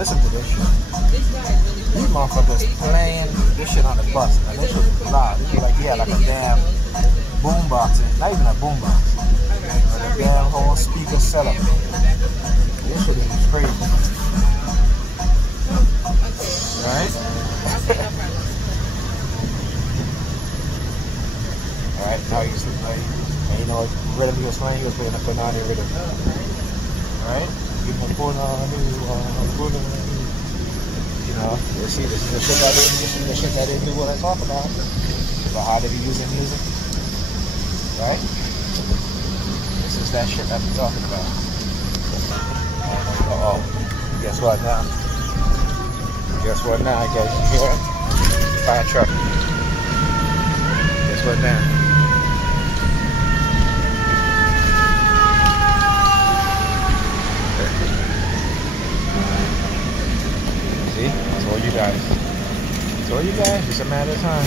listen to this shit. These motherfuckers playing this shit on the bus. And this shit is loud. This is like, yeah, like a damn boombox. Not even a boombox. But a damn whole speaker setup. This shit is crazy. Right? Alright, now you see, and you know what rhythm he was playing? He was playing a banana rhythm. Alright? Give him a phone you know, you see, this is the shit that they do what I talk about how they be using music. Right? This is that shit that I'm talking about. Oh, guess what now? Guess what now, guys? You hear it? Fire truck. Guess what now? See? It's all you guys. It's all you guys. It's a matter of time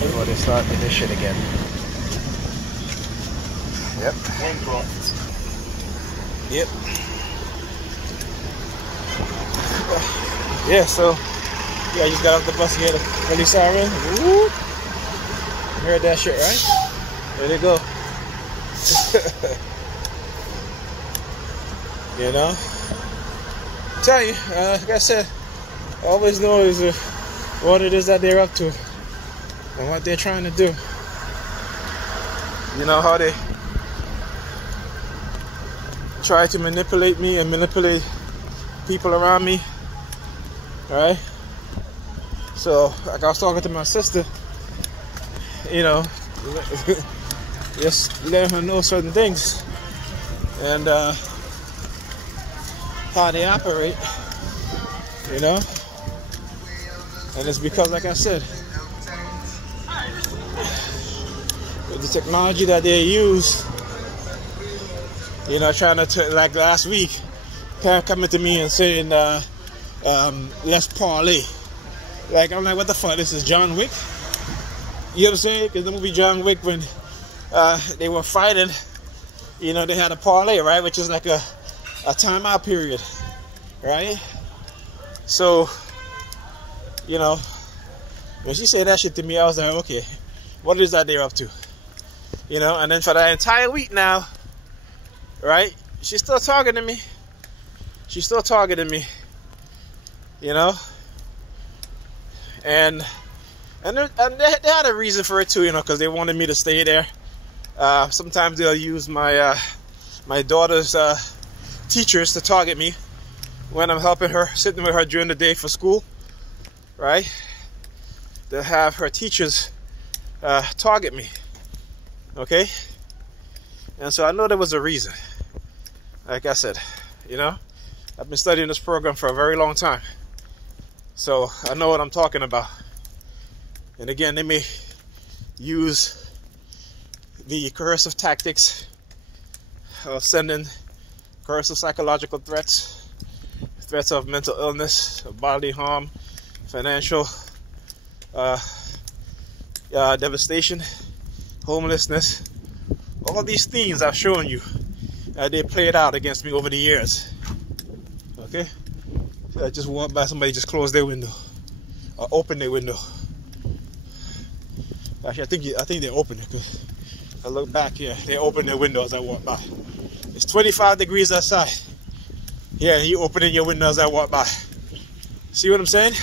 before they start with this shit again. Yep. Yep. Yeah, so yeah, I just got off the bus and heard a really siren. Woo! You heard that shit, right? There they go. You know? I tell you, like I said, I always know is what it is that they're up to and what they're trying to do. You know how they try to manipulate me and manipulate people around me. Alright? So, like I was talking to my sister, you know, just letting her know certain things and how they operate, you know? And it's because, like I said, with the technology that they use, you know, trying to, like last week, coming to me and saying, let's parlay. Like, I'm like, what the fuck? This is John Wick? You know what I'm saying? Because the movie John Wick, when they were fighting, you know, they had a parlay, right? Which is like a timeout period, right? So, you know, when she said that shit to me, I was like, okay, what is that they're up to? You know, and then for that entire week now, right? She's still talking to me. She's still targeting me, you know, and they had a reason for it too, you know, because they wanted me to stay there. Sometimes they'll use my my daughter's teachers to target me when I'm helping her, sitting with her during the day for school, right? They'll have her teachers target me, okay? And so I know there was a reason. Like I said, you know, I've been studying this program for a very long time. So I know what I'm talking about. And again, they may use the coercive tactics of sending coercive psychological threats, threats of mental illness, of bodily harm, financial devastation, homelessness. All these things I've shown you, they played out against me over the years. Okay? So I just walked by, somebody just closed their window or opened their window. Actually, I think they opened it, because I look back here, they opened their window as I walk by. It's 25 degrees outside. Yeah, you opening your window as I walk by. See what I'm saying?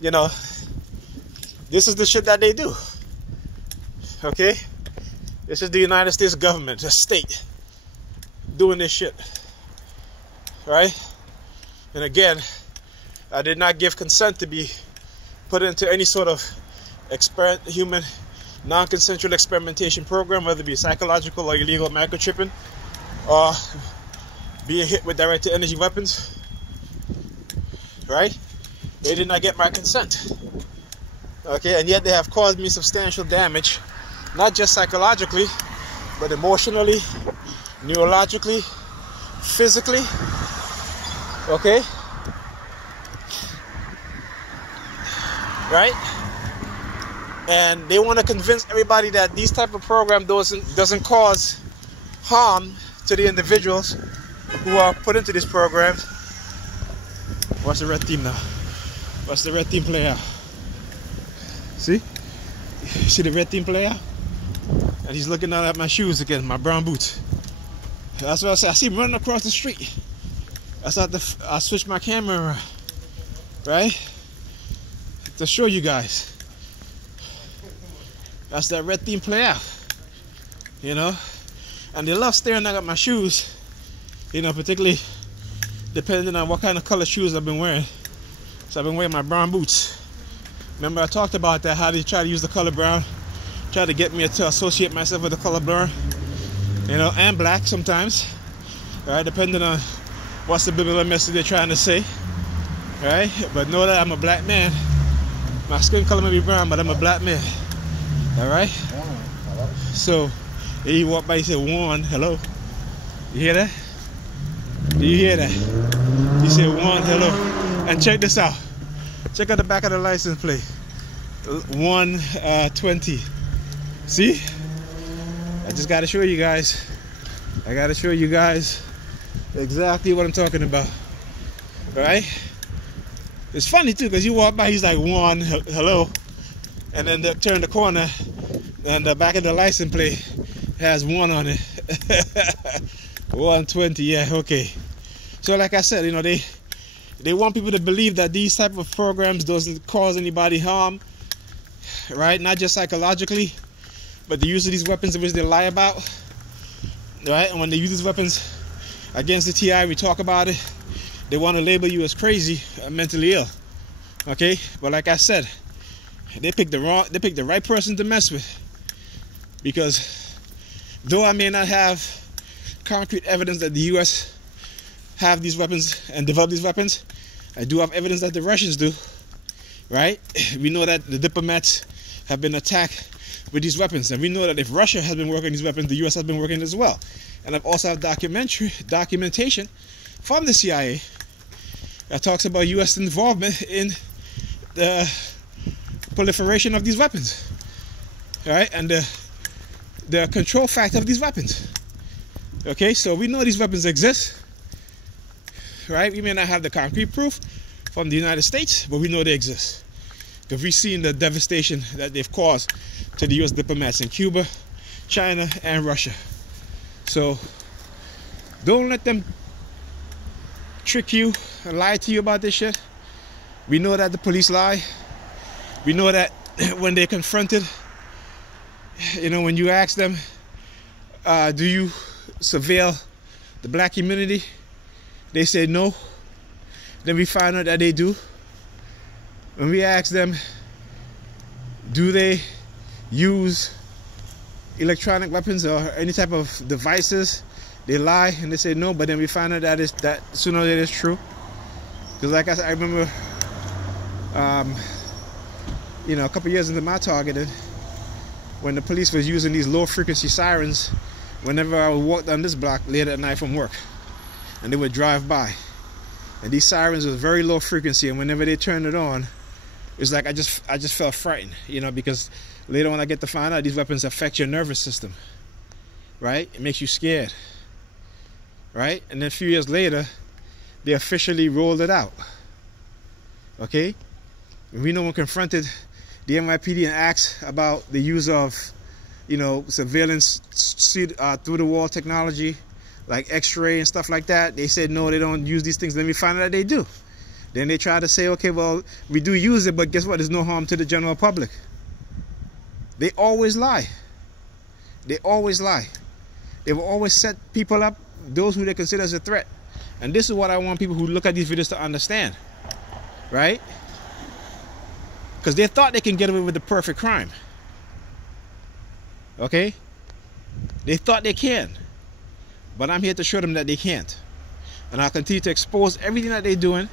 You know, this is the shit that they do. Okay? This is the United States government, the state, doing this shit. Right? And again, I did not give consent to be put into any sort of human non-consensual experimentation program, whether it be psychological or illegal microchipping, or being hit with directed energy weapons. Right? They did not get my consent. Okay, and yet they have caused me substantial damage, not just psychologically, but emotionally, neurologically, physically. Okay? Right? And they want to convince everybody that these type of program doesn't cause harm to the individuals who are put into these programs, Watch the red team now. Watch the red team play out. See? See the red team play out? And he's looking down at my shoes again, my brown boots. That's what I said. I see him running across the street. I switched my camera around, right? To show you guys. That's that red team play out. You know? And they love staring at my shoes. You know, particularly depending on what kind of color shoes I've been wearing. So I've been wearing my brown boots. Remember I talked about that, how they try to use the color brown, try to get me to associate myself with the color brown, you know, and black sometimes, right, depending on what's the biblical message they're trying to say, right? But know that I'm a black man. My skin color may be brown, but I'm a black man, all right? So he walked by, he said, "Juan, hello." You hear that? Do you hear that? He said, "Juan, hello." And check this out. Check out the back of the license plate. 120. See? I just got to show you guys. I got to show you guys exactly what I'm talking about. Right? It's funny too, because you walk by, he's like, "Juan, hello." And then they turn the corner, and the back of the license plate has 1 on it. 120, yeah, okay. So like I said, you know, they want people to believe that these type of programs doesn't cause anybody harm, right? Not just psychologically, but the use of these weapons in which they lie about, right? And when they use these weapons against the TI, we talk about it, they want to label you as crazy and mentally ill, okay? But like I said, they picked the right person to mess with, because though I may not have concrete evidence that the US have these weapons and develop these weapons, I do have evidence that the Russians do, right? We know that the diplomats have been attacked with these weapons, and we know that if Russia has been working on these weapons, the US has been working as well. And I've also have documentation from the CIA that talks about US involvement in the proliferation of these weapons, right? And the control factor of these weapons. Okay, so we know these weapons exist, right? We may not have the concrete proof from the United States, but we know they exist, because we've seen the devastation that they've caused to the US diplomats in Cuba, China, and Russia. So don't let them trick you and lie to you about this shit. We know that the police lie. We know that when they're confronted, you know, when you ask them, do you surveil the black community, they say no. Then we find out that they do. When we ask them, do they use electronic weapons or any type of devices, they lie and they say no. But then we find out that sooner or later it's true. Because like I said, I remember you know, a couple years into my targeting, when the police was using these low frequency sirens whenever I would walk down this block late at night from work, and they would drive by, and these sirens was very low frequency, and whenever they turned it on, it's like I just felt frightened, you know, because later on I get to find out these weapons affect your nervous system, right? It makes you scared, right? And then a few years later, they officially rolled it out. Okay, and we know when confronted the NYPD and asked about the use of, you know, surveillance through the wall technology like X-ray and stuff like that, they said no, they don't use these things. Then we find out that they do. Then they try to say, okay, well, we do use it, but guess what? There's no harm to the general public. They always lie. They always lie. They will always set people up, those who they consider as a threat. And this is what I want people who look at these videos to understand, right? Because they thought they can get away with the perfect crime. Okay? They thought they can. But I'm here to show them that they can't. And I'll continue to expose everything that they're doing.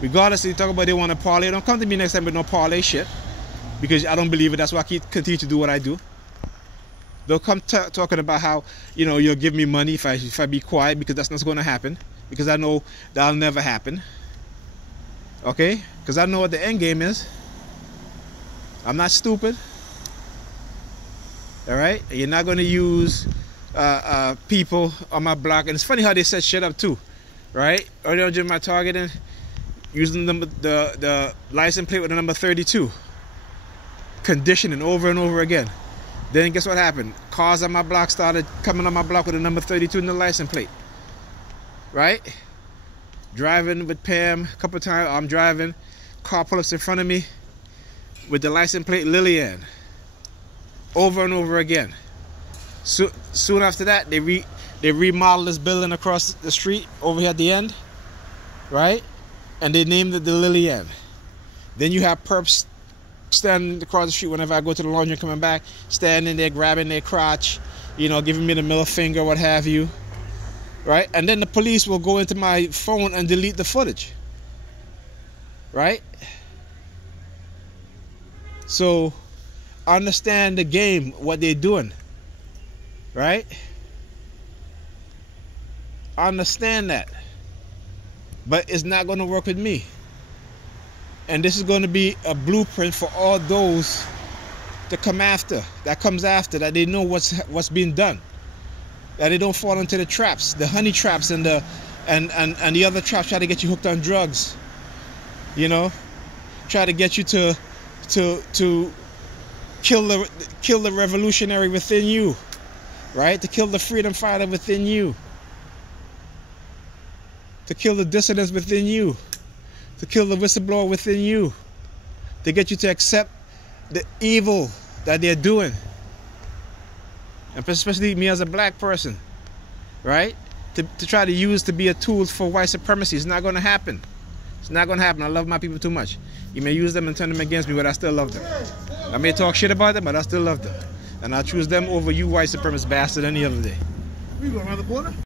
Regardless if they talk about they want to parlay. Don't come to me next time with no parlay shit. Because I don't believe it. That's why I continue to do what I do. They'll come talking about how, you know, you'll give me money if I be quiet, because that's not going to happen. Because I know that'll never happen. Okay? Because I know what the end game is. I'm not stupid. Alright? You're not going to use people on my block. And it's funny how they set shit up too. Right? Earlier during my targeting, using the license plate with the number 32, conditioning over and over again. Then guess what happened? Cars on my block started coming on my block with the number 32 in the license plate. Right? Driving with Pam a couple of times. I'm driving, car pulls in front of me with the license plate Lillian. Over and over again. Soon after that, they remodeled this building across the street over here at the end, right? And they named it the Lillian. Then you have perps standing across the street whenever I go to the laundry and coming back, standing there grabbing their crotch, you know, giving me the middle finger, what have you, right? And then the police will go into my phone and delete the footage, right? So understand the game, what they're doing, right? Understand that. But it's not going to work with me. And this is going to be a blueprint for all those that come after, that they know what's being done, that they don't fall into the traps, the honey traps and the other traps try to get you hooked on drugs, you know, try to get you to kill the revolutionary within you, right? To kill the freedom fighter within you, to kill the dissidents within you, to kill the whistleblower within you, to get you to accept the evil that they're doing. And especially me as a black person, right? To try to use to be a tool for white supremacy. It's not going to happen. It's not going to happen. I love my people too much. You may use them and turn them against me, but I still love them. I may talk shit about them, but I still love them. And I'll choose them over you white supremacist bastard any other day. We going around the border?